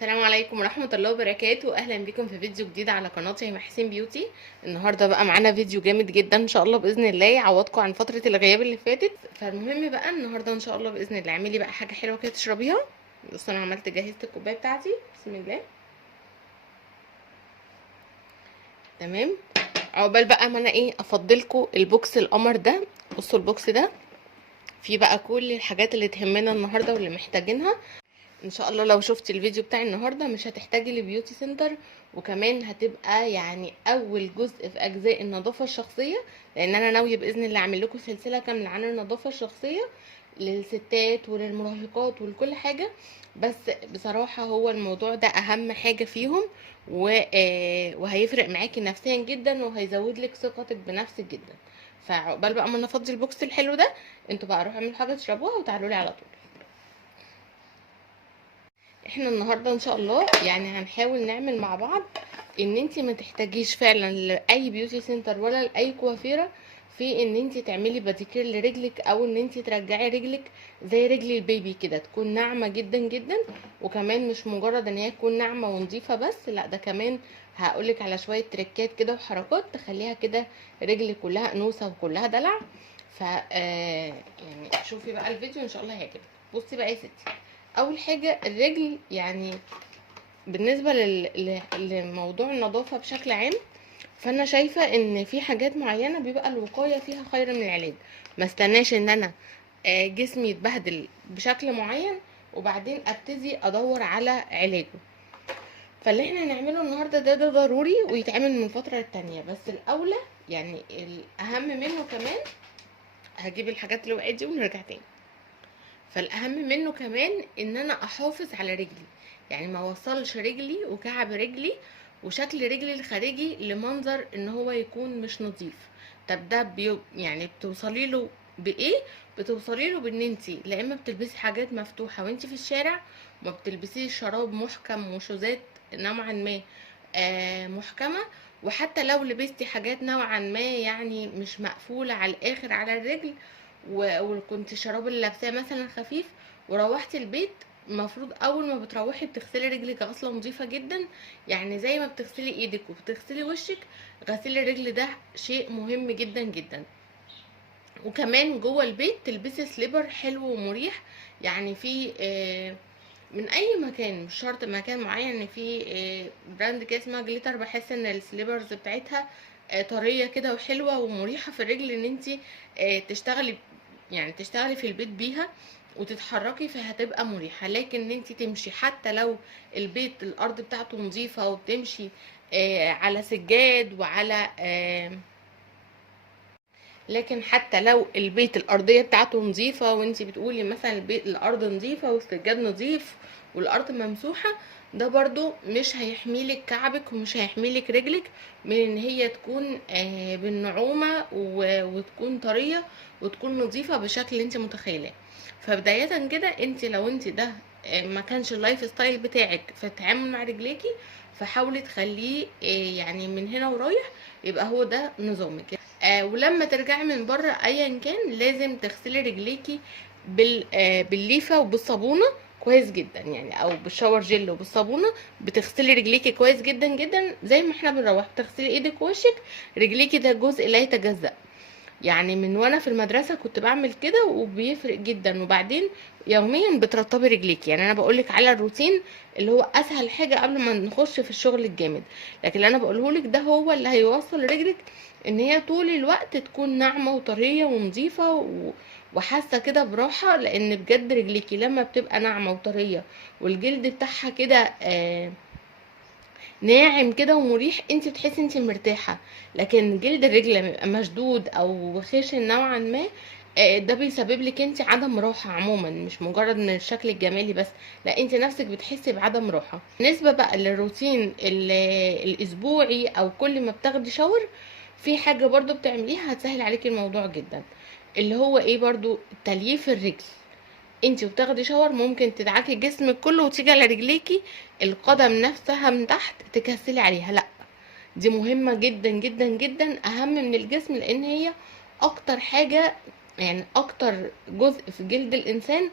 السلام عليكم ورحمة الله وبركاته. اهلا بكم في فيديو جديد على قناتي محسن بيوتي. النهاردة بقى معانا فيديو جامد جدا ان شاء الله باذن الله يعوضكم عن فترة الغياب اللي فاتت. فالمهم بقى النهاردة ان شاء الله باذن الله اعملي بقى حاجة حلوة كده تشربيها. بصوا انا عملت جهزت الكوباية بتاعتي. بسم الله. تمام. عقبال بقى ما انا افضلكم البوكس القمر ده. بصوا البوكس ده فيه بقى كل الحاجات اللي تهمنا النهارده واللي محتاجينها ان شاء الله. لو شفتي الفيديو بتاعي النهارده مش هتحتاجي لبيوتي سنتر، وكمان هتبقى يعني اول جزء في اجزاء النظافه الشخصيه، لان انا ناويه باذن الله اعمل لكم سلسله كامله عن النظافه الشخصيه للستات وللمراهقات ولكل حاجه. بس بصراحه هو الموضوع ده اهم حاجه فيهم، وهيفرق معاكي نفسيا جدا وهيزود لك ثقتك بنفسك جدا. فعقبال بقى ما نفضي البوكس الحلو ده، انتوا بقى روحوا اعملوا حاجه تشربوها وتعالوا لي على طول. احنا النهارده ان شاء الله يعني هنحاول نعمل مع بعض ان انتي ما تحتاجيش فعلا لاي بيوتي سنتر ولا لاي كوافيره في ان انتي تعملي باديكير لرجلك، او ان انتي ترجعي رجلك زي رجل البيبي كده تكون ناعمه جدا جدا. وكمان مش مجرد ان هي تكون ناعمه ونظيفه بس، لا ده كمان هقولك على شويه تريكات كده وحركات تخليها كده رجلك كلها انوثه وكلها دلع. ف يعني شوفي بقى الفيديو ان شاء الله هيعجبك. بصي بقى يا ستي، اول حاجه الرجل يعني بالنسبه لموضوع النظافه بشكل عام، فانا شايفه ان في حاجات معينه بيبقى الوقايه فيها خير من العلاج. ما استناش ان انا جسمي يتبهدل بشكل معين وبعدين ابتدي ادور على علاجه. فاللي احنا هنعمله النهارده ده ضروري ويتعمل من فتره للتانيه، بس الاولى يعني الاهم منه كمان هجيب الحاجات اللي وقعت دي ونرجع تاني. فالاهم منه كمان ان انا احافظ على رجلي، يعني ما وصلش رجلي وكعب رجلي وشكل رجلي الخارجي لمنظر ان هو يكون مش نظيف. طب ده يعني بتوصلي له بايه؟ بتوصلي له بان انتي لا اما بتلبسي حاجات مفتوحه وانتي في الشارع، ما بتلبسيش شراب محكم وشوزات نوعا ما محكمه. وحتى لو لبستي حاجات نوعا ما يعني مش مقفوله على الاخر على الرجل، وكنت الشراب اللي لابساه مثلا خفيف وروحتي البيت، المفروض اول ما بتروحي بتغسلي رجلك غسله نظيفه جدا. يعني زي ما بتغسلي ايدك وبتغسلي وشك، غسيل الرجل ده شيء مهم جدا جدا. وكمان جوه البيت تلبسي سليبر حلو ومريح، يعني في من اي مكان مش شرط مكان معين. في براند كده اسمها جليتر، بحس ان السليبرز بتاعتها طريه كده وحلوه ومريحه في الرجل ان انت تشتغلي، يعني تشتغلي في البيت بيها وتتحركي فهتبقى مريحه. لكن انت تمشي حتى لو البيت الارض بتاعته نظيفه وبتمشي على سجاد وعلى لكن حتى لو البيت الارضيه بتاعته نظيفه وانتي بتقولي مثلا البيت الارض نظيفه والسجاد نظيف والارض ممسوحه، ده برضو مش هيحميلك كعبك ومش هيحميلك رجلك من ان هي تكون بالنعومه وتكون طريه وتكون نظيفه بالشكل اللي انت متخيلاه. فبدايه كده انت لو انت ده ما كانش اللايف ستايل بتاعك في التعامل مع رجليكي، فحاولي تخليه يعني من هنا ورايح يبقى هو ده نظامك. ولما ترجعي من بره ايا كان لازم تغسلي رجليكي بالليفه وبالصابونه كويس جدا، يعني او بالشاور جل وبالصابونه. بتغسلي رجليكي كويس جدا جدا زي ما احنا بنروح بتغسلي ايدك ووشك. رجليكي ده جزء لا يتجزأ، يعني من وانا في المدرسه كنت بعمل كده وبيفرق جدا. وبعدين يوميا بترطبي رجليكي، يعني انا بقولك على الروتين اللي هو اسهل حاجه قبل ما نخش في الشغل الجامد. لكن اللي انا بقولهولك ده هو اللي هيوصل رجلك ان هي طول الوقت تكون ناعمه وطريه ونظيفه وحاسه كده براحه. لان بجد رجليكي لما بتبقى ناعمه وطريه والجلد بتاعها كده ناعم كده ومريح، انت بتحسي انت مرتاحه. لكن جلد الرجل لما يبقى مشدود او خشن نوعا ما، ده بيسبب لك انت عدم راحه عموما، مش مجرد من الشكل الجمالي بس، لا انت نفسك بتحسي بعدم راحه. بالنسبه بقى للروتين الاسبوعي او كل ما بتاخدي شاور، في حاجه برضو بتعمليها هتسهل عليكي الموضوع جدا، اللي هو ايه برضو تلييف الرجل. انتي وبتاخدي شاور ممكن تدعكي جسمك كله وتيجي على رجليكي القدم نفسها من تحت تكسلي عليها، لا دي مهمة جدا جدا جدا، اهم من الجسم، لان هي اكتر حاجة يعني اكتر جزء في جلد الانسان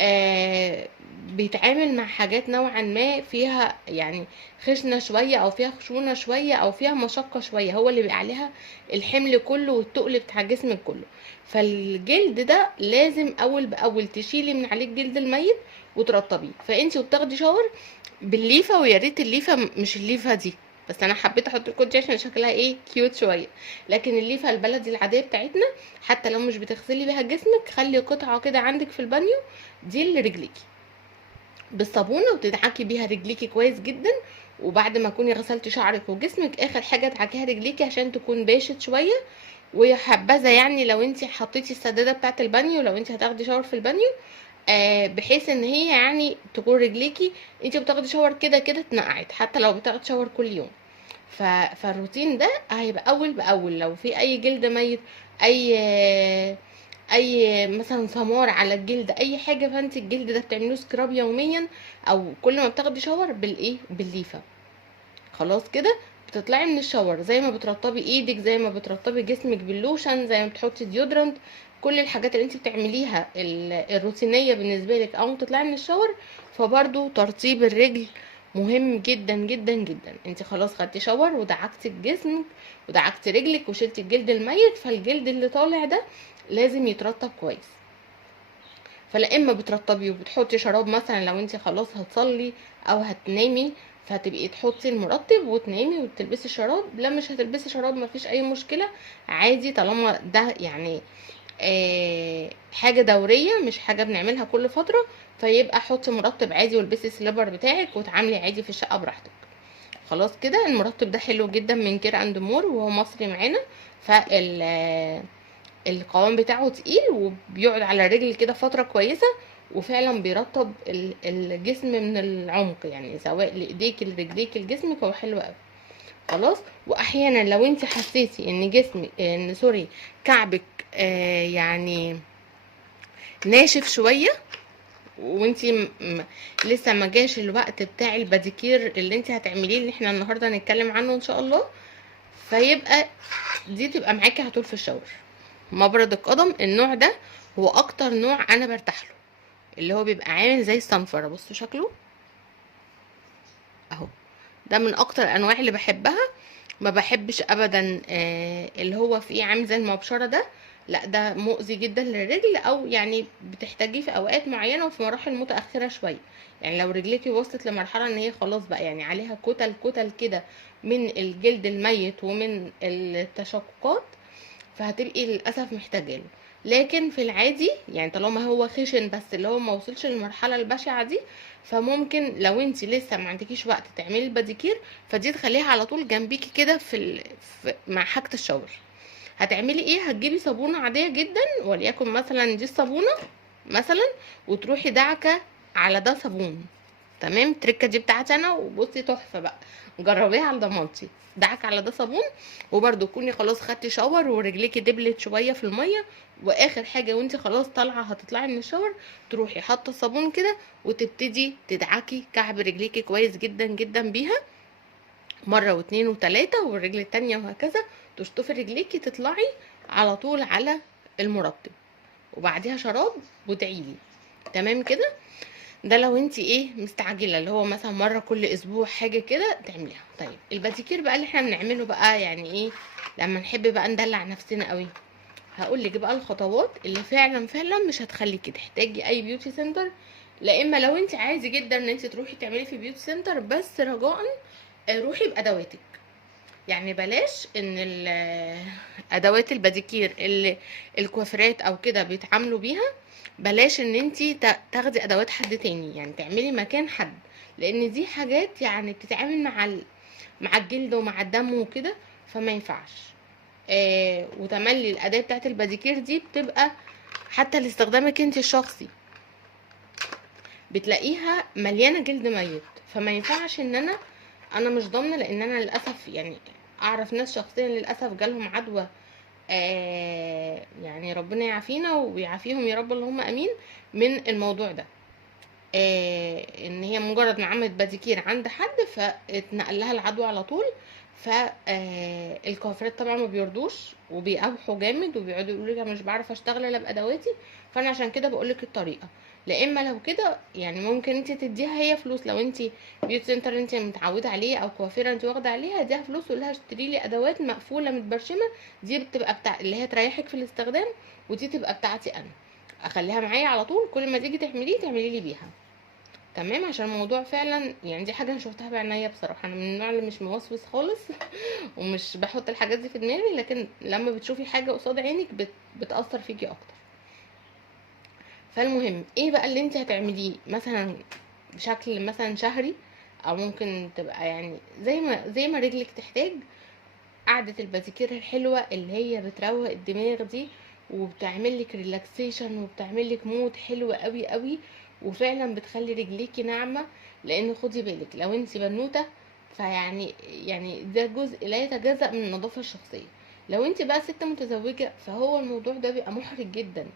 آه بيتعامل مع حاجات نوعا ما فيها يعني خشنة شوية او فيها خشونة شوية او فيها مشقة شوية، هو اللي بيبقى عليها الحمل كله والتقل بتاع جسمك كله. فالجلد ده لازم اول باول تشيلي من عليه الجلد الميت وترطبيه. فانتي وبتاخدي شاور بالليفه، ويا ريت الليفه مش الليفه دي، بس انا حبيت احط الكود دي عشان شكلها ايه كيوت شويه. لكن الليفه البلدي العاديه بتاعتنا، حتى لو مش بتغسلي بيها جسمك، خلي قطعه كده عندك في البانيو دي لرجليكي بالصابونه، وتدعكي بيها رجليكي كويس جدا. وبعد ما تكوني غسلتي شعرك وجسمك، اخر حاجه ادعكيها رجليكي عشان تكون باشت شويه. وحبذا يعني لو انت حطيتي السداده بتاعه البانيو، لو انت هتاخدي شاور في البانيو، بحيث ان هي يعني تكون رجليكي انت بتاخدي شاور كده كده اتنقعت، حتى لو بتاخدي شاور كل يوم. فالروتين ده هيبقى اول باول. لو في اي جلد ميت، اي اي مثلا سمار على الجلد، اي حاجه، فانت الجلد ده بتعملوه سكراب يوميا او كل ما بتاخدي شاور بالايه بالليفه. خلاص كده بتطلعي من الشاور زي ما بترطبي ايدك، زي ما بترطبي جسمك باللوشن، زي ما بتحطي ديودرنت، كل الحاجات اللي انت بتعمليها الروتينيه بالنسبه لك اول ما تطلعي من الشاور. فبرضو ترطيب الرجل مهم جدا جدا جدا. انت خلاص خدتي شاور ودعكتي جسمك ودعكتي رجلك وشلتي الجلد الميت، فالجلد اللي طالع ده لازم يترطب كويس. فلا اما بترطبي وبتحطي شراب مثلا لو انت خلاص هتصلي او هتنامي، فهتبقي تحطي المرطب وتنامي وتلبسي شراب. لا مش هتلبسي شراب مفيش اي مشكله عادي، طالما ده يعني حاجه دوريه مش حاجه بنعملها كل فتره. فيبقى حطي مرطب عادي والبسي السليبر بتاعك وتعاملي عادي في الشقه براحتك. خلاص كده المرطب ده حلو جدا من كير اند مور وهو مصري معانا. فال القوام بتاعه تقيل وبيقعد على الرجل كده فترة كويسة، وفعلا بيرطب الجسم من العمق، يعني سواء لايديك لرجليك لجسمك، هو حلو قوي. خلاص. واحيانا لو انت حسيتي ان جسمك ان سوري كعبك يعني ناشف شويه، وانتي لسه ما جاش الوقت بتاع الباديكير اللي انتي هتعمليه اللي احنا النهارده هنتكلم عنه ان شاء الله، فيبقى دي تبقى معاكي على طول في الشاور. مبرد القدم النوع ده هو اكتر نوع انا برتاح له، اللي هو بيبقى عامل زي الصنفره، بصوا شكله اهو. ده من اكتر الانواع اللي بحبها. ما بحبش ابدا اللي هو فيه عامل زي المبشره ده، لا ده مؤذي جدا للرجل، او يعني بتحتاجيه في اوقات معينه وفي مراحل متاخره شويه. يعني لو رجليكي وصلت لمرحله ان هي خلاص بقى يعني عليها كتل كتل كده من الجلد الميت ومن التشققات، فهتبقي للاسف محتاجاله. لكن في العادي يعني طالما هو خشن بس اللي هو ما وصلش للمرحله البشعه دي، فممكن لو انت لسه ما عندكيش وقت تعملي الباديكير، فدي تخليها على طول جنبيكي كده مع حاجه الشاور. هتعملي ايه؟ هتجيبي صابونه عاديه جدا، وليكن مثلا دي الصابونه مثلا، وتروحي دعكه على ده صابون. تمام. التركه دي بتاعتي انا، وبصي تحفه بقى، جربيها على ضمانتي. دعك على ده صابون، وبرده تكوني خلاص خدتي شاور ورجليكي دبلت شويه في الميه، واخر حاجه وانت خلاص طالعه هتطلعي من الشاور، تروحي حاطه الصابون كده وتبتدي تدعكي كعب رجليكي كويس جدا جدا بيها مره واتنين وتلاته، والرجل التانيه وهكذا. تشطفي رجليكي تطلعي على طول على المرطب، وبعديها شراب وادعيلي. تمام كده. ده لو انت ايه مستعجله، اللي هو مثلا مره كل اسبوع حاجه كده تعمليها. طيب الباديكير بقى اللي احنا بنعمله بقى يعني ايه لما نحب بقى ندلع نفسنا قوي، هقول لك بقى الخطوات اللي فعلا فعلا مش هتخليكي تحتاجي اي بيوتي سنتر. لا اما لو انت عايزه جدا ان انت تروحي تعملي في بيوتي سنتر، بس رجاء روحي بادواتك. يعني بلاش ان ادوات الباديكير اللي الكوافيرات او كده بيتعاملوا بيها، بلاش ان انتي تاخدي ادوات حد تاني، يعني تعملي مكان حد، لان دي حاجات يعني بتتعامل مع الجلد ومع الدم وكده، فما ينفعش. وتملي الاداه بتاعت الباديكير دي بتبقى حتى لاستخدامك انت الشخصي، بتلاقيها مليانه جلد ميت، فما ينفعش ان انا مش ضامنه، لان انا للاسف يعني اعرف ناس شخصيا للاسف جالهم عدوى. يعني ربنا يعافينا ويعافيهم يا رب اللهم امين من الموضوع ده. ان هي مجرد ما عملت باديكير عند حد فاتنقل لها العدوى على طول. فالكوافيرات طبعا ما بيرضوش وبيقاوحوا جامد وبيقعدوا يقولوا لي مش بعرف اشتغل الا بادواتي. فانا عشان كده بقول لك الطريقه، لا اما لو كده يعني ممكن انت تديها هي فلوس، لو انت بيوت سنتر انت متعوده عليه او كوافيره انت واخده عليها، اديها فلوس وقول لها اشتري لي ادوات مقفوله متبرشمه، دي بتبقى بتاع اللي هي تريحك في الاستخدام، ودي تبقى بتاعتي انا، اخليها معايا على طول، كل ما تيجي تعمليه تعملي لي بيها. تمام، عشان الموضوع فعلا يعني دي حاجه انا شفتها بعينيا بصراحه، انا من النوع اللي مش موسوس خالص ومش بحط الحاجات دي في دماغي، لكن لما بتشوفي حاجه قصاد عينك بتاثر فيكي اكتر. فالمهم ايه بقى اللي انت هتعمليه مثلا بشكل مثلا شهري، او ممكن تبقى يعني زي ما رجلك تحتاج، قعدة الباديكير الحلوة اللي هي بتروق الدماغ دي، وبتعمل لك ريلاكسيشن، وبتعمل لك مود حلو قوي قوي، وفعلا بتخلي رجليكي ناعمة. لان خدي بالك لو انت بنوتة يعني ده جزء لا يتجزأ من النظافة الشخصية. لو انت بقى ست متزوجة فهو الموضوع ده بيبقى محرج جدا،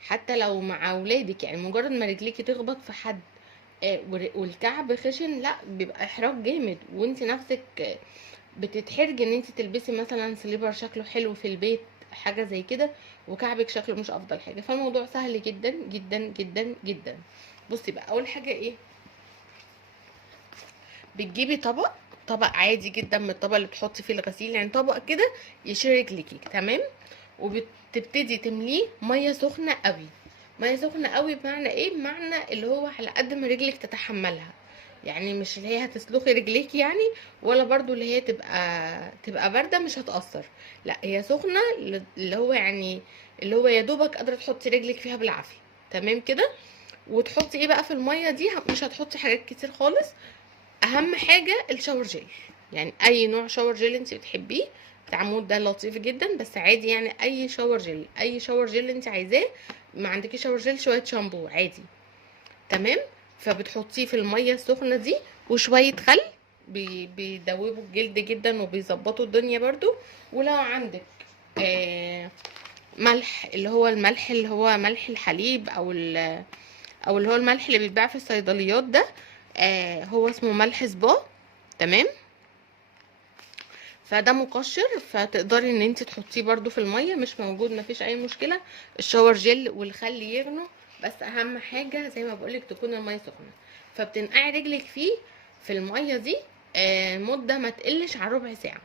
حتى لو مع اولادك، يعني مجرد ما رجليكي تخبط في حد والكعب خشن، لا بيبقى احراج جامد، وانت نفسك بتتحرجي ان انت تلبسي مثلا سليبر شكله حلو في البيت، حاجه زي كده، وكعبك شكله مش افضل حاجه. فالموضوع سهل جدا جدا جدا جدا. بصي بقى، اول حاجه ايه، بتجيبي طبق عادي جدا من الطبق اللي بتحطي فيه الغسيل، يعني طبق كده يشيل رجليكي، تمام، وبتبتدي تمليه ميه سخنه قوي. ميه سخنه قوي بمعنى ايه؟ بمعنى اللي هو على قد ما رجلك تتحملها، يعني مش اللي هي هتسلخي رجليك يعني، ولا برضو اللي هي تبقى بارده مش هتأثر، لا هي سخنه، اللي هو يعني اللي هو يا دوبك قادره تحطي رجلك فيها بالعافيه، تمام كده. وتحطي ايه بقى في الميه دي؟ مش هتحطي حاجات كتير خالص، اهم حاجه الشاور جيل، يعني اي نوع شاور جيل انت بتحبيه، بتاع مود ده لطيف جدا، بس عادي يعني اي شاور جيل، اي شاور جيل انت عايزاه، ما عندكيش شاور جيل شويه شامبو عادي، تمام. فبتحطيه في الميه السخنه دي وشويه خل، بيدوبوا الجلد جدا وبيظبطوا الدنيا برضو. ولو عندك ملح، اللي هو الملح اللي هو ملح الحليب، او اللي هو الملح اللي بيتباع في الصيدليات ده، هو اسمه ملح صباه، تمام. فده مقشر، فتقدري ان انت تحطيه برضو في الميه، مش موجود مفيش اي مشكله، الشاور جل والخل يغنوا، بس اهم حاجه زي ما بقولك تكون الميه سخنه. فبتنقعي رجلك فيه في الميه دي مده ما تقلش عن ربع ساعه،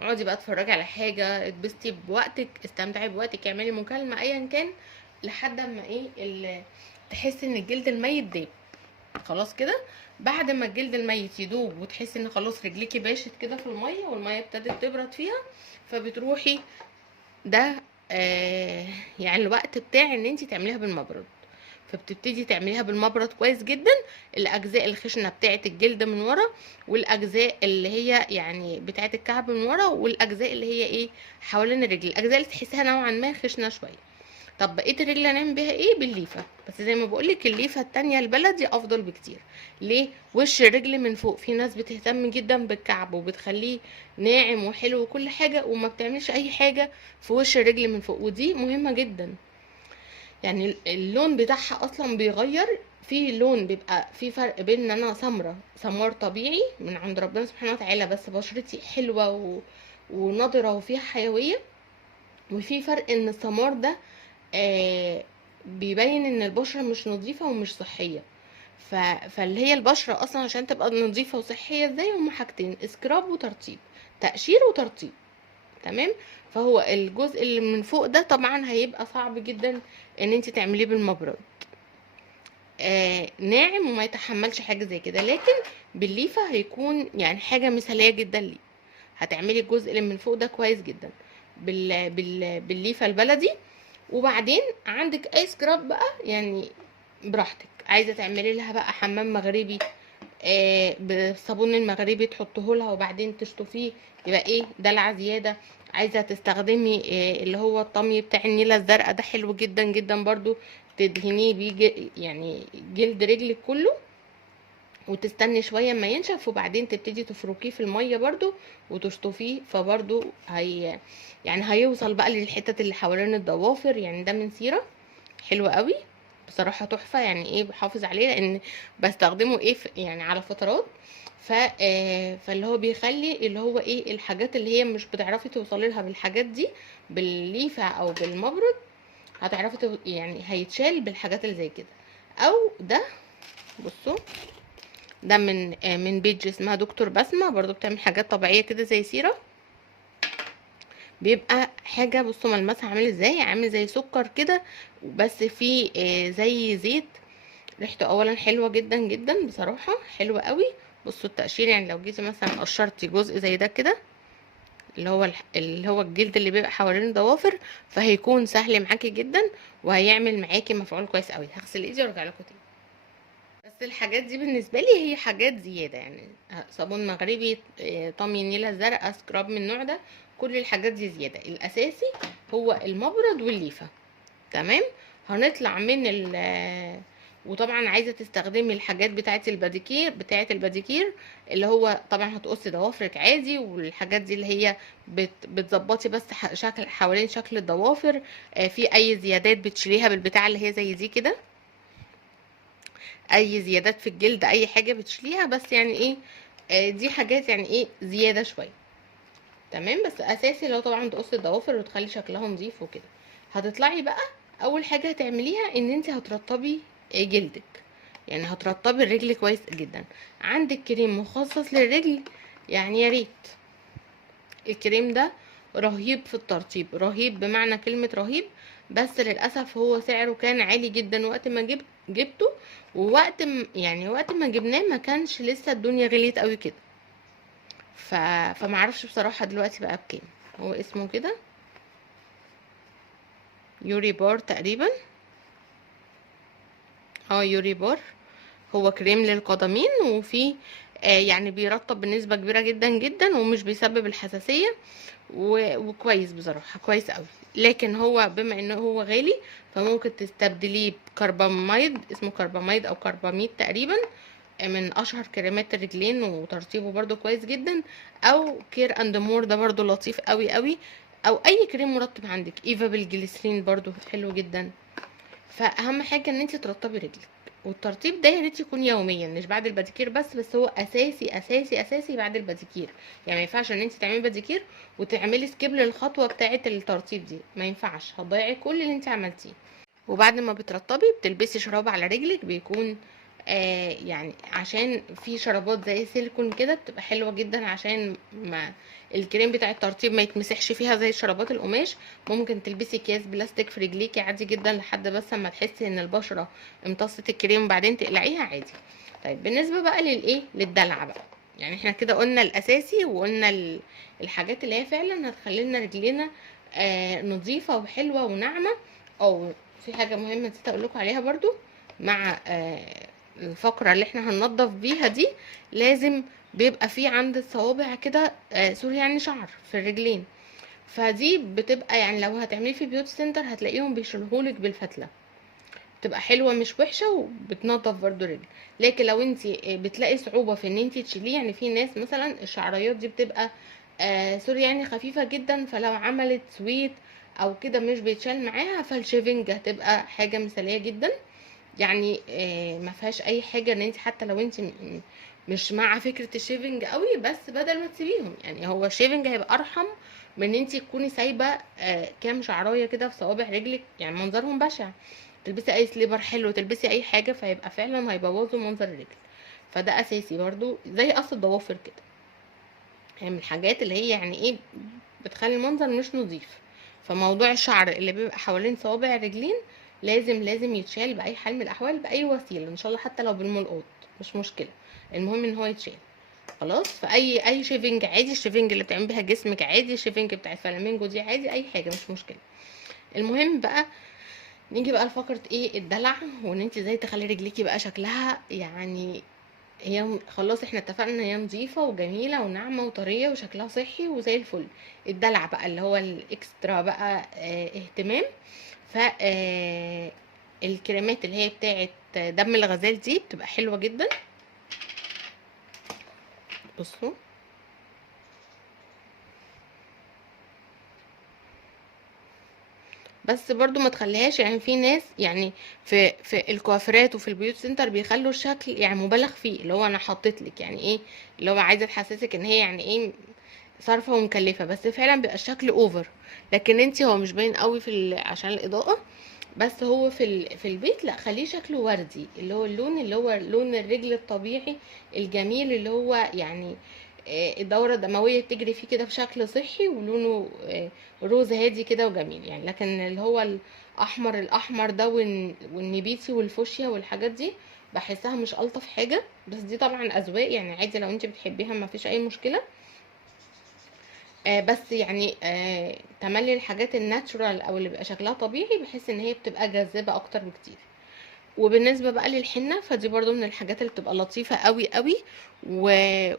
اقعدي بقى اتفرجي على حاجه، اتبسطي بوقتك، استمتعي بوقتك، اعملي مكالمه ايا كان، لحد ما تحسي ان الجلد الميت داب، خلاص كده. بعد ما الجلد الميت يدوب وتحسي ان خلاص رجليكي باشت كده في الميه والميه ابتدت تبرد فيها، فبتروحي ده يعني الوقت بتاع ان انت تعمليها بالمبرد، فبتبتدي تعمليها بالمبرد كويس جدا، الاجزاء الخشنه بتاعه الجلد من ورا، والاجزاء اللي هي يعني بتاعه الكعب من ورا، والاجزاء اللي هي ايه حوالين الرجل، الاجزاء اللي تحسيها نوعا ما خشنه شويه. طب بقيه الرجل هنعمل بيها ايه؟ بالليفه، بس زي ما بقولك الليفه التانية البلدي افضل بكتير. ليه؟ وش الرجل من فوق، في ناس بتهتم جدا بالكعب وبتخليه ناعم وحلو وكل حاجه، وما بتعملش اي حاجه في وش الرجل من فوق، ودي مهمه جدا. يعني اللون بتاعها اصلا بيغير، في لون بيبقى في فرق بين ان انا سمار طبيعي من عند ربنا سبحانه وتعالى، بس بشرتي حلوه ونضره وفيها حيويه، وفي فرق ان السمار ده بيبين ان البشرة مش نظيفة ومش صحية. فاللي هي البشرة اصلا عشان تبقى نظيفة وصحية ازاي؟ هما حاجتين، اسكراب وترطيب، تقشير وترطيب، تمام. فهو الجزء اللي من فوق ده طبعا هيبقى صعب جدا ان انت تعمليه بالمبرد، ناعم وما يتحملش حاجة زي كده، لكن بالليفة هيكون يعني حاجة مثالية جدا ليه. هتعملي الجزء اللي من فوق ده كويس جدا بالليفة البلدي، وبعدين عندك اي سكراب بقى يعني براحتك، عايزه تعملي لها بقى حمام مغربي بالصابون المغربي تحطه لها وبعدين تشطفيه، يبقى ايه دلع زياده. عايزه تستخدمي اللي هو الطمي بتاع النيله الزرقاء ده حلو جدا جدا برضو، تدهنيه بيه يعني جلد رجلك كله، وتستني شويه ما ينشف، وبعدين تبتدي تفركيه في الميه برضو وتشطفيه، فبرضو يعني هيوصل بقى للحتت اللي حوالين الضوافر. يعني ده من سيرة حلو قوي بصراحه، تحفه، يعني ايه بحافظ عليه لان بستخدمه ايه يعني على فترات. فاللي هو بيخلي اللي هو ايه الحاجات اللي هي مش بتعرفي توصلي لها بالحاجات دي بالليفه او بالمبرد، هتعرفي يعني هيتشال بالحاجات اللي زي كده. او ده بصوا، ده من بيج اسمها دكتور بسمة، برضو بتعمل حاجات طبيعية كده زي سيرة. بيبقى حاجة بصوا ملمسها عامل ازاي، عامل زي سكر كده بس فيه زي زيت. ريحته اولا حلوة جدا جدا بصراحة، حلوة قوي. بصوا التقشير، يعني لو جيتي مثلا قشرتي جزء زي ده كده، اللي هو الجلد اللي بيبقى حوالين الضوافر، فهيكون سهل معاكي جدا وهيعمل معاكي مفعول كويس قوي. هغسل ايدي وارجع لكم تاني. بس الحاجات دي بالنسبه لي هي حاجات زياده، يعني صابون مغربي، طمي النيله الزرقاء، سكراب من النوع ده، كل الحاجات دي زياده. الاساسي هو المبرد والليفه. تمام. هنطلع من وطبعا عايزه تستخدمي الحاجات بتاعه الباديكير اللي هو طبعا هتقصي ضوافرك عادي، والحاجات دي اللي هي بتظبطي بس شكل حوالين شكل الضوافر. في اي زيادات بتشيليها بالبتاع اللي هي زي دي كده، اي زيادات في الجلد اي حاجه بتشيليها، بس يعني ايه دي حاجات يعني ايه زياده شويه. تمام. بس اساسي لو طبعا تقصي الضوافر وتخلي شكلها نظيف وكده. هتطلعي بقى اول حاجه هتعمليها ان انت هترطبي جلدك، يعني هترطبي الرجل كويس جدا. عندك كريم مخصص للرجل، يعني يا ريت. الكريم ده رهيب في الترطيب، رهيب بمعنى كلمة رهيب. بس للأسف هو سعره كان عالي جدا وقت ما جبته، يعني وقت ما جبناه ما كانش لسه الدنيا غليت قوي كده. فمعرفش بصراحة دلوقتي بقى بكام. هو اسمه كده يوري بار تقريبا. يوري بار. هو كريم للقدمين، وفيه يعني بيرطب بنسبة كبيرة جدا جدا ومش بيسبب الحساسية، وكويس بصراحة، كويس قوي. لكن هو بما انه هو غالي فممكن تستبدليه بكرباميد، اسمه كرباميد او كرباميد تقريبا، من اشهر كريمات الرجلين وترطيبه برضو كويس جدا. او كير اند مور، ده برضو لطيف قوي قوي. او اي كريم مرطب عندك، ايفا بالجليسرين برضو حلو جدا. فاهم حاجه ان انت ترطبي رجلك، والترطيب ده يا ريت يكون يوميا مش بعد الباديكير بس هو اساسي اساسي اساسي بعد الباديكير. يعني ما ينفعش ان انت تعملي باديكير وتعملي سكيب للخطوه بتاعه الترطيب دي، ما ينفعش، هتضيعي كل اللي انت عملتيه. وبعد ما بترطبي بتلبسي شراب على رجلك، بيكون يعني عشان في شرابات زي سيليكون كده بتبقى حلوه جدا عشان ما الكريم بتاع الترطيب ما يتمسحش فيها زي شرابات القماش. ممكن تلبسي اكياس بلاستيك في رجليكي عادي جدا لحد بس اما تحسي ان البشره امتصت الكريم وبعدين تقلعيها عادي. طيب بالنسبه بقى للدلع بقى، يعني احنا كده قلنا الاساسي وقلنا الحاجات اللي هي فعلا هتخلي لنا رجلينا نظيفه وحلوه وناعمه. او في حاجه مهمه نسيت اقول لكم عليها برضو، مع الفقرة اللي احنا هننضف بيها دي، لازم بيبقى في عند الصوابع كده سوري يعني شعر في الرجلين. فدي بتبقى يعني لو هتعمليه في بيوت سنتر هتلاقيهم بيشيلهولك بالفتلة، بتبقى حلوة مش وحشة وبتنضف برضو رجل. لكن لو انت بتلاقي صعوبة في ان انت تشيليه، يعني في ناس مثلا الشعريات دي بتبقى سوري يعني خفيفة جدا، فلو عملت سويت او كده مش بيتشال معاها، فالشيفنج هتبقى حاجة مثالية جدا. يعني ما فيهاش اي حاجه ان انت حتى لو انت مش مع فكره الشيفنج قوي، بس بدل ما تسيبيهم، يعني هو الشيفنج هيبقى ارحم من ان انت تكوني سايبه كام شعرايه كده في صوابع رجلك، يعني منظرهم بشع. تلبسي اي سليبر حلو، تلبسي اي حاجه، فيبقى فعلا هيبوظوا منظر الرجل. فده اساسي برضو زي قص الضوافر كده، يعني من الحاجات اللي هي يعني ايه بتخلي المنظر مش نظيف. فموضوع الشعر اللي بيبقى حوالين صوابع الرجلين لازم يتشال باي حال من الاحوال، باي وسيله ان شاء الله، حتى لو بالملقوط مش مشكله، المهم ان هو يتشال. خلاص. فاي شيفنج عادي، الشيفنج اللي بتعمل بيها جسمك عادي، الشيفنج بتاع الفلامينجو دي عادي، اي حاجه مش مشكله. المهم بقى نيجي بقى لفقره ايه الدلع، وان انت ازاي تخلي رجليكي بقى شكلها يعني هي خلاص احنا اتفقنا ان هي نظيفه وجميله وناعمه وطريه وشكلها صحي وزي الفل. الدلع بقى اللي هو الاكسترا بقى اهتمام. ف الكريمات اللي هي بتاعه دم الغزال دي بتبقى حلوه جدا. بصوا بس برضو ما تخليهاش، يعني في ناس يعني في الكوافيرات وفي البيوت سنتر بيخلوا الشكل يعني مبالغ فيه، اللي هو انا حطيت لك يعني ايه، اللي هو عايزه تحسسك ان هي يعني ايه صارفه ومكلفه، بس فعلا بيبقى الشكل اوفر. لكن انت هو مش باين قوي عشان الاضاءه، بس هو في البيت لا، خليه شكله وردي، اللي هو اللون اللي هو لون الرجل الطبيعي الجميل، اللي هو يعني الدورة الدموية بتجري فيه كده بشكل صحي، ولونه روز هادي كده وجميل يعني. لكن اللي هو الأحمر ده والنبيتي والفوشيا والحاجات دي بحسها مش ألطف حاجة. بس دي طبعا أذواق يعني، عادي لو انت بتحبيها ما فيش أي مشكلة. بس يعني تملي الحاجات الناتشورال او اللي بيبقى شكلها طبيعي بحس ان هي بتبقى جاذبة اكتر بكتير. وبالنسبة بقى للحنة، فدي برضو من الحاجات اللي بتبقى لطيفة قوي قوي،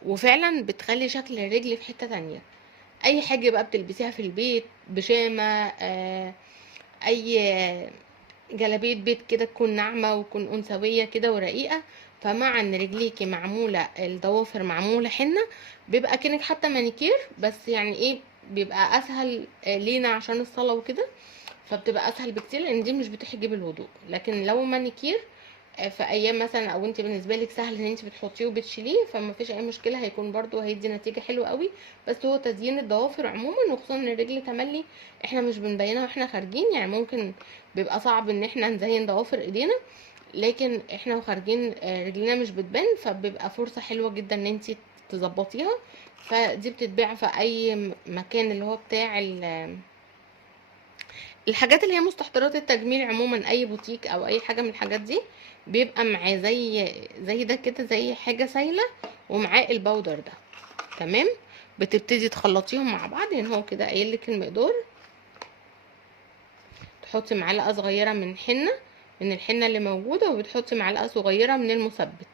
وفعلا بتخلي شكل الرجل في حتة تانية. اي حاجة بقى بتلبسيها في البيت، بيجامة، اي جلابية بيت كده تكون ناعمة وتكون انثوية كده ورقيقة، فمع ان رجليكي معمولة الضوافر معمولة حنة، بيبقى كأنك حتى مانيكير، بس يعني ايه، بيبقى اسهل لينا عشان الصلاة وكده، فبتبقى اسهل بكتير لان دي مش بتحجب الوضوء. لكن لو مانيكير في ايام مثلا، او انت بالنسبه لك سهل ان انت بتحطيه وبتشيليه، فما فيش اي مشكله، هيكون برضو هيدي نتيجه حلوه قوي. بس هو تزيين الضوافر عموما، وخصوصا ان الرجل تملي احنا مش بنبينها واحنا خارجين، يعني ممكن بيبقى صعب ان احنا نزين ضوافر ايدينا، لكن احنا وخارجين رجلنا مش بتبان، فبيبقى فرصه حلوه جدا ان انت تظبطيها. فدي بتتباع في اي مكان اللي هو بتاع الحاجات اللي هي مستحضرات التجميل عموما، اي بوتيك او اي حاجه من الحاجات دي، بيبقى معاه زي ده كده، زي حاجه سايله، ومعاه الباودر ده. تمام. بتبتدي تخلطيهم مع بعض، يعني هو كده قايل لك المقدار. تحطي معلقه صغيره من الحنه اللي موجوده، وبتحطي معلقه صغيره من المثبت.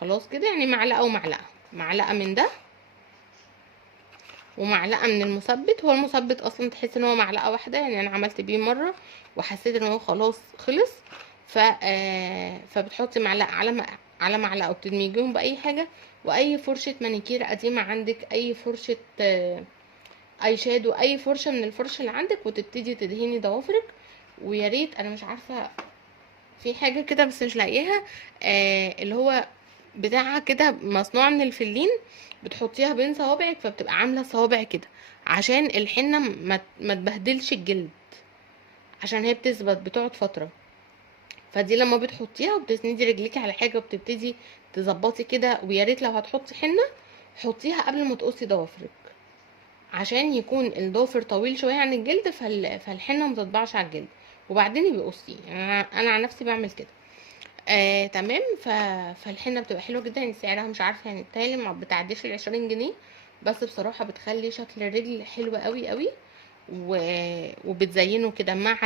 خلاص كده، يعني معلقه ومعلقه، معلقه من ده ومعلقه من المثبت. هو المثبت اصلا تحس ان هو معلقه واحده، يعني انا عملت بيه مره وحسيت ان هو خلاص خلص. فبتحطي معلقه على معلقه، وبتدمجيهم باي حاجه، واي فرشه مانيكير قديمه عندك، اي فرشه اي شادو، اي فرشه من الفرش اللي عندك، وتبتدي تدهني ضوافرك. ويا ريت، انا مش عارفه في حاجه كده بس مش لاقيها، اللي هو بتاعها كده مصنوع من الفلين، بتحطيها بين صوابعك فبتبقى عامله صوابع كده، عشان الحنه ما تبهدلش الجلد، عشان هي بتثبت بتقعد فتره. فدي لما بتحطيها وبتسندي رجليكي على حاجه وبتبتدي تظبطي كده. ويا ريت لو هتحطي حنه حطيها قبل ما تقصي ضوافرك، عشان يكون الضافر طويل شويه عن الجلد، فالحنه ما تطبعش على الجلد، وبعدين يبقى قصيه. يعني انا عن نفسي بعمل كده. تمام. فالحنه بتبقى حلوه جدا، يعني سعرها مش عارفه، يعني بتهيألي ما بتعديش ال20 جنيه، بس بصراحه بتخلي شكل الرجل حلو قوي قوي. وبتزينه كده مع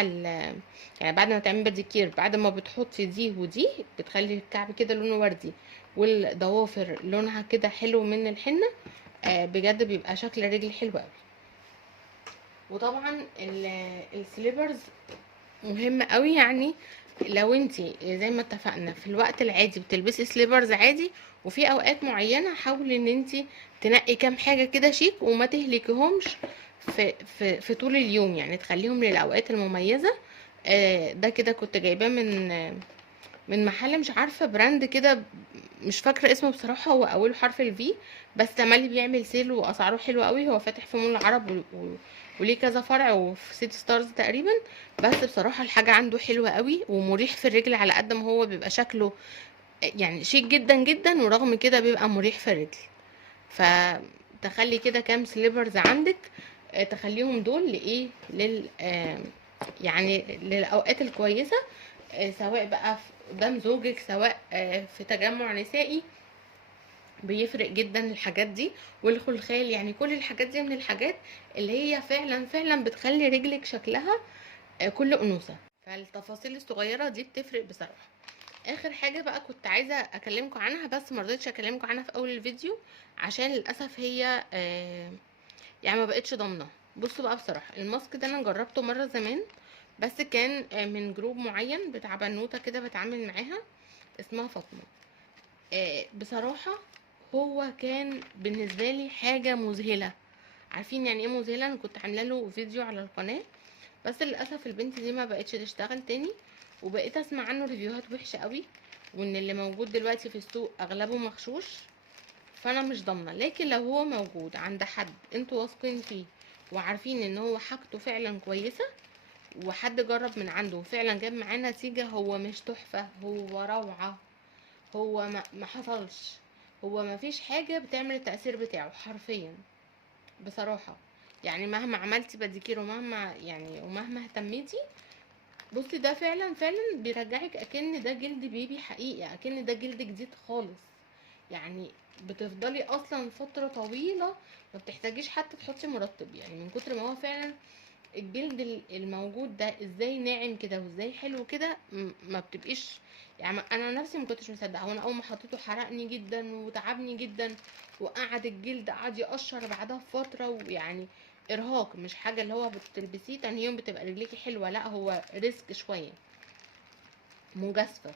يعني بعد ما تعملي باديكير، بعد ما بتحطي دي ودي، بتخلي الكعب كده لونه وردي، والضوافر لونها كده حلو من الحنه. بجد بيبقى شكل الرجل حلو قوي. وطبعا السليبرز مهم قوي، يعني لو انتي زي ما اتفقنا في الوقت العادي بتلبسي سليبرز عادي، وفي اوقات معينه حاولي ان انتي تنقي كام حاجه كده شيك وما تهلكيهمش في طول اليوم، يعني تخليهم للاوقات المميزه. ده كده كنت جايباه من محل مش عارفه براند كده، مش فاكره اسمه بصراحه، هو اوله حرف الفي، بس تملي بيعمل سيل واسعاره حلوه قوي. هو فاتح في مول العرب وليه كذا فرع، وفي سيتي ستارز تقريبا. بس بصراحه الحاجه عنده حلوه قوي ومريح في الرجل، على قد ما هو بيبقى شكله يعني شيك جدا جدا، ورغم كده بيبقى مريح في الرجل. فتخلي كده كام سليبرز عندك، تخليهم دول لايه، يعني للاوقات الكويسه، سواء بقى قدام زوجك، سواء في تجمع نسائي، بيفرق جدا الحاجات دي. والخلخال، يعني كل الحاجات دي من الحاجات اللي هي فعلا فعلا بتخلي رجلك شكلها كل انوثه. فالتفاصيل الصغيره دي بتفرق بصراحه. اخر حاجه بقى كنت عايزه اكلمكم عنها، بس مرضتش اكلمكم عنها في اول الفيديو عشان للاسف هي يعني ما بقتش ضامنه. بصوا بقى، بصراحه الماسك ده انا جربته مره زمان، بس كان من جروب معين بتاع بنوته كده بتعامل معاها، اسمها فاطمه. بصراحه هو كان بالنسبه لي حاجه مذهله. عارفين يعني ايه مذهله؟ انا كنت عامله له فيديو على القناه، بس للاسف البنت دي ما بقتش تشتغل تاني، وبقيت اسمع عنه ريفيوهات وحشه قوي، وان اللي موجود دلوقتي في السوق اغلبه مغشوش. فانا مش ضامنه، لكن لو هو موجود عند حد انتوا واثقين فيه وعارفين ان هو حاجته فعلا كويسه، وحد جرب من عنده وفعلا جاب معاه نتيجة، هو مش تحفة، هو روعة. هو ما حصلش، هو ما فيش حاجة بتعمل التأثير بتاعه حرفيا بصراحة. يعني مهما عملتي بديكير ومهما يعني ومهما اهتميتي، بصي ده فعلا فعلا بيرجعك اكن ده جلد بيبي حقيقي، اكن ده جلد جديد خالص. يعني بتفضلي اصلا فترة طويلة ما بتحتاجيش حتى تحطي مرطب، يعني من كتر ما هو فعلا الجلد الموجود ده ازاي ناعم كده وازاي حلو كده، ما بتبقيش. يعني انا نفسي ما كنتش مصدقه، وانا اول ما حطيته حرقني جدا وتعبني جدا، وقعد الجلد قعد يقشر بعدها بفتره، ويعني ارهاق، مش حاجه اللي هو بتلبسيه تاني يوم بتبقى رجليكي حلوه، لا هو ريسك شويه، مجازفه.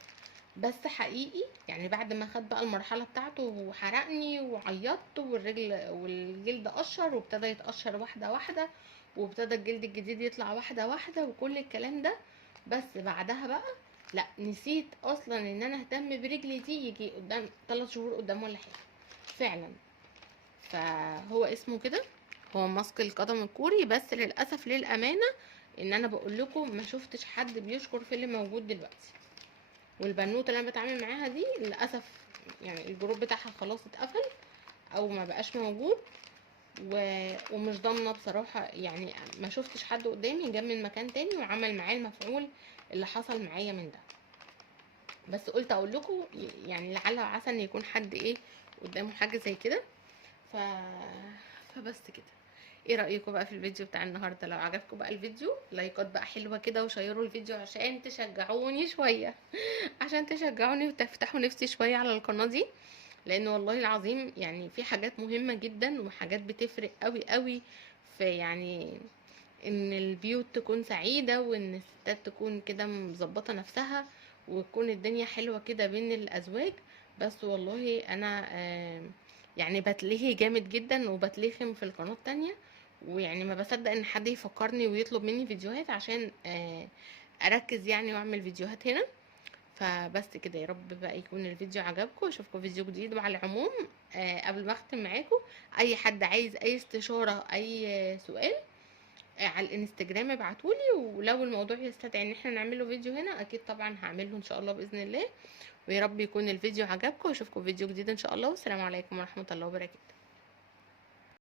بس حقيقي يعني بعد ما خد بقى المرحله بتاعته وحرقني وعيطت والجلد قشر وابتدى يتقشر واحده واحده، وابتدى الجلد الجديد يطلع واحده واحده وكل الكلام ده. بس بعدها بقى لا، نسيت اصلا ان انا اهتم برجلي دي يجي قدام 3 شهور قدام ولا حاجه فعلا. فهو اسمه كده، هو ماسك القدم الكوري. بس للاسف للامانه ان انا بقول لكم ما شفتش حد بيشكر في اللي موجود دلوقتي. والبنوته اللي انا بتعامل معاها دي للاسف يعني الجروب بتاعها خلاص اتقفل او ما بقاش موجود، ومش ضامنه بصراحه. يعني ما شفتش حد قدامي جاب من مكان تاني وعمل معاه المفعول اللي حصل معايا من ده. بس قلت اقول لكم يعني لعل وعسى ان يكون حد ايه قدامه حاجه زي كده. ف... فبس كده. ايه رايكم بقى في الفيديو بتاع النهارده؟ لو عجبكم بقى الفيديو لايكات بقى حلوه كده، وشيروا الفيديو عشان تشجعوني شويه عشان تشجعوني وتفتحوا نفسي شويه على القناه دي، لان والله العظيم يعني في حاجات مهمه جدا وحاجات بتفرق قوي قوي في يعني ان البيوت تكون سعيده، وان الستات تكون كده مظبطه نفسها، وتكون الدنيا حلوه كده بين الازواج. بس والله انا يعني بتلهي جامد جدا وبتلخم في القناه التانية، ويعني ما بصدق ان حد يفكرني ويطلب مني فيديوهات عشان اركز يعني واعمل فيديوهات هنا. فبس كده، يا رب بقى يكون الفيديو عجبكم، اشوفكم فيديو جديد. وعلى العموم قبل ما اختم معاكم، اي حد عايز اي استشاره اي سؤال على الانستجرام ابعتولي، ولو الموضوع يستدعي ان احنا نعمله فيديو هنا اكيد طبعا هعمله ان شاء الله باذن الله. ويا رب يكون الفيديو عجبكم، واشوفكم فيديو جديد ان شاء الله، والسلام عليكم ورحمه الله وبركاته.